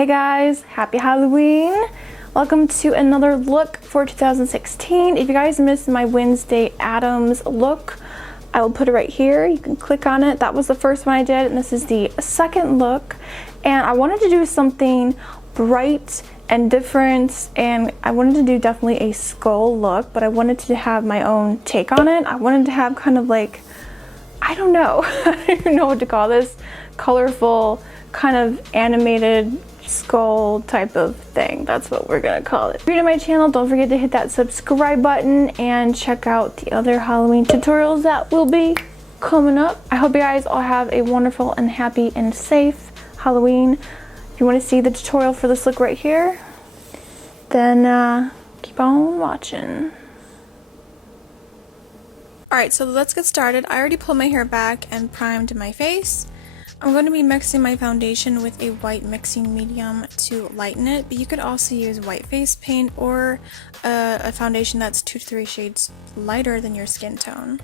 Hey guys, happy Halloween! Welcome to another look for 2016. If you guys missed my Wednesday Addams look, I will put it right here. You can click on it. That was the first one I did, and this is the second look. And I wanted to do something bright and different, and I wanted to do definitely a skull look, but I wanted to have my own take on it. I wanted to have kind of like, I don't know, I don't even know what to call this, colorful, kind of animated skull type of thing. That's what we're gonna call it. If you're new to my channel, don't forget to hit that subscribe button and check out the other Halloween tutorials that will be coming up. I hope you guys all have a wonderful and happy and safe Halloween. If you want to see the tutorial for this look right here, then keep on watching. Alright, so let's get started. I already pulled my hair back and primed my face. I'm going to be mixing my foundation with a white mixing medium to lighten it, but you could also use white face paint or a foundation that's 2 to 3 shades lighter than your skin tone.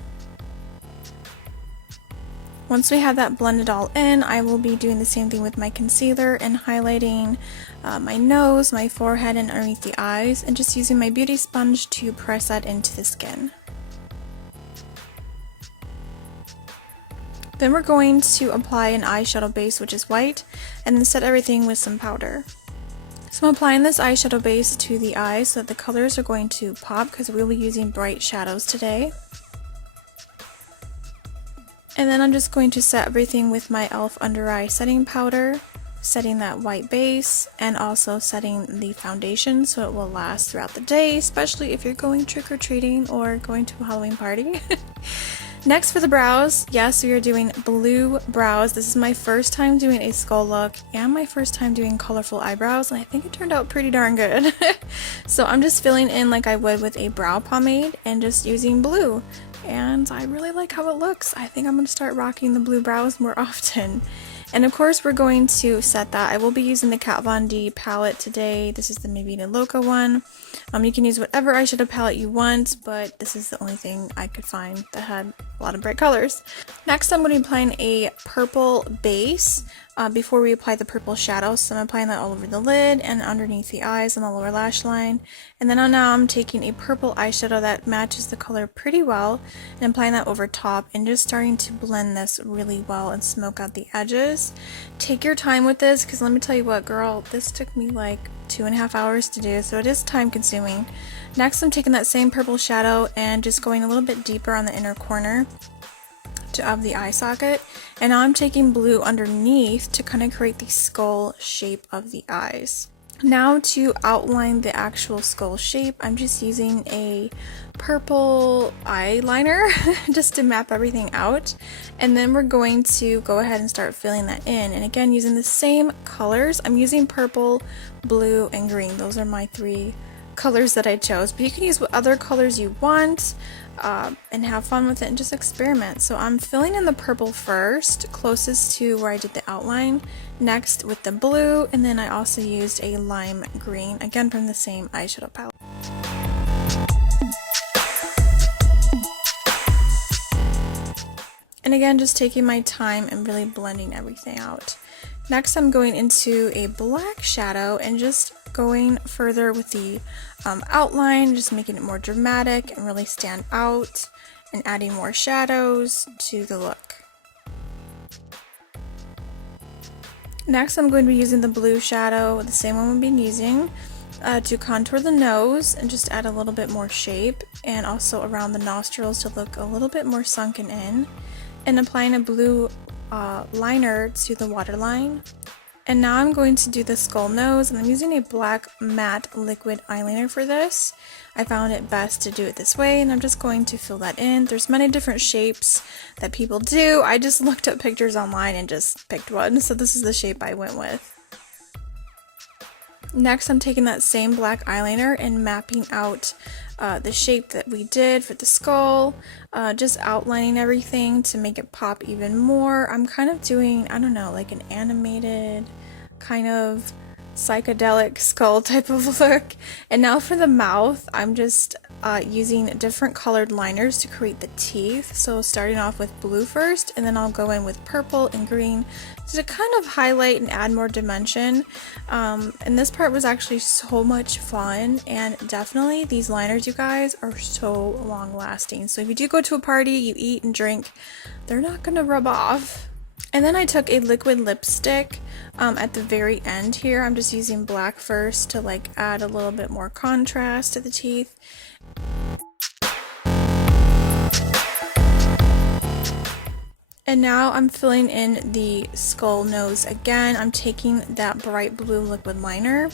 Once we have that blended all in, I will be doing the same thing with my concealer and highlighting my nose, my forehead, and underneath the eyes, and just using my beauty sponge to press that into the skin. Then we're going to apply an eyeshadow base, which is white, and then set everything with some powder. So I'm applying this eyeshadow base to the eyes so that the colors are going to pop because we'll be using bright shadows today. And then I'm just going to set everything with my e.l.f. under eye setting powder, setting that white base, and also setting the foundation so it will last throughout the day, especially if you're going trick-or-treating or going to a Halloween party. Next for the brows, yes, we are doing blue brows. This is my first time doing a skull look and my first time doing colorful eyebrows, and I think it turned out pretty darn good. So I'm just filling in like I would with a brow pomade and just using blue. And I really like how it looks. I think I'm going to start rocking the blue brows more often. And of course we're going to set that. I will be using the Kat Von D palette today. This is the Maybe Loca one. You can use whatever eyeshadow palette you want, but this is the only thing I could find that had a lot of bright colors. Next I'm going to be applying a purple base before we apply the purple shadow. So I'm applying that all over the lid and underneath the eyes and the lower lash line. And then now I'm taking a purple eyeshadow that matches the color pretty well and applying that over top and just starting to blend this really well and smoke out the edges. Take your time with this because let me tell you what, girl, this took me like 2.5 hours to do, so it is time consuming. Next I'm taking that same purple shadow and just going a little bit deeper on the inner corner of the eye socket, and now I'm taking blue underneath to kind of create the skull shape of the eyes. Now to outline the actual skull shape, I'm just using a purple eyeliner just to map everything out, and then we're going to go ahead and start filling that in, and again using the same colors. I'm using purple, blue, and green. Those are my 3 colors that I chose, but you can use what other colors you want and have fun with it and just experiment. So I'm filling in the purple first, closest to where I did the outline, next with the blue, and then I also used a lime green, again from the same eyeshadow palette. And again, just taking my time and really blending everything out. Next I'm going into a black shadow and just going further with the outline, just making it more dramatic and really stand out and adding more shadows to the look. Next I'm going to be using the blue shadow, the same one we've been using, to contour the nose and just add a little bit more shape, and also around the nostrils to look a little bit more sunken in, and applying a blue liner to the waterline. And now I'm going to do the skull nose, and I'm using a black matte liquid eyeliner for this. I found it best to do it this way, and I'm just going to fill that in. There's many different shapes that people do. I just looked up pictures online and just picked one, so this is the shape I went with. Next I'm taking that same black eyeliner and mapping out the shape that we did for the skull, just outlining everything to make it pop even more. I'm kind of doing, I don't know, like an animated kind of psychedelic skull type of look. And now for the mouth, I'm just using different colored liners to create the teeth. So starting off with blue first, and then I'll go in with purple and green to kind of highlight and add more dimension. And this part was actually so much fun, and definitely these liners, you guys, are so long lasting. So if you do go to a party, you eat and drink, they're not gonna rub off. And then I took a liquid lipstick at the very end here. I'm just using black first to like add a little bit more contrast to the teeth. And now I'm filling in the skull nose again. I'm taking that bright blue liquid liner.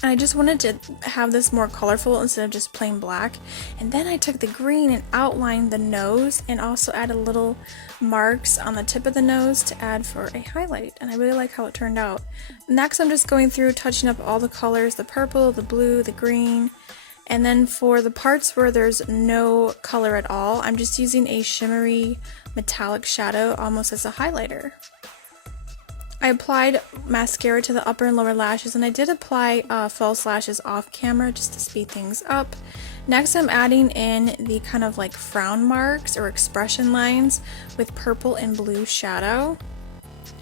And I just wanted to have this more colorful instead of just plain black. And then I took the green and outlined the nose and also added little marks on the tip of the nose to add for a highlight. And I really like how it turned out. Next, I'm just going through touching up all the colors, the purple, the blue, the green. And then for the parts where there's no color at all, I'm just using a shimmery metallic shadow almost as a highlighter. I applied mascara to the upper and lower lashes, and I did apply false lashes off camera just to speed things up. Next, I'm adding in the kind of like frown marks or expression lines with purple and blue shadow.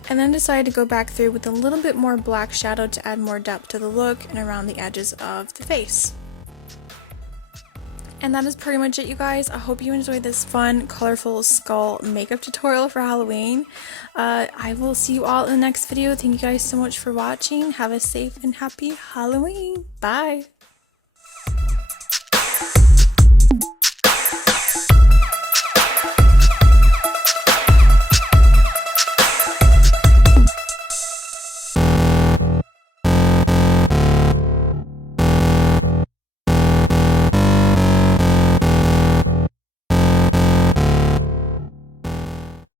And then decided to go back through with a little bit more black shadow to add more depth to the look and around the edges of the face. And that is pretty much it, you guys. I hope you enjoyed this fun, colorful skull makeup tutorial for Halloween. I will see you all in the next video. Thank you guys so much for watching. Have a safe and happy Halloween. Bye!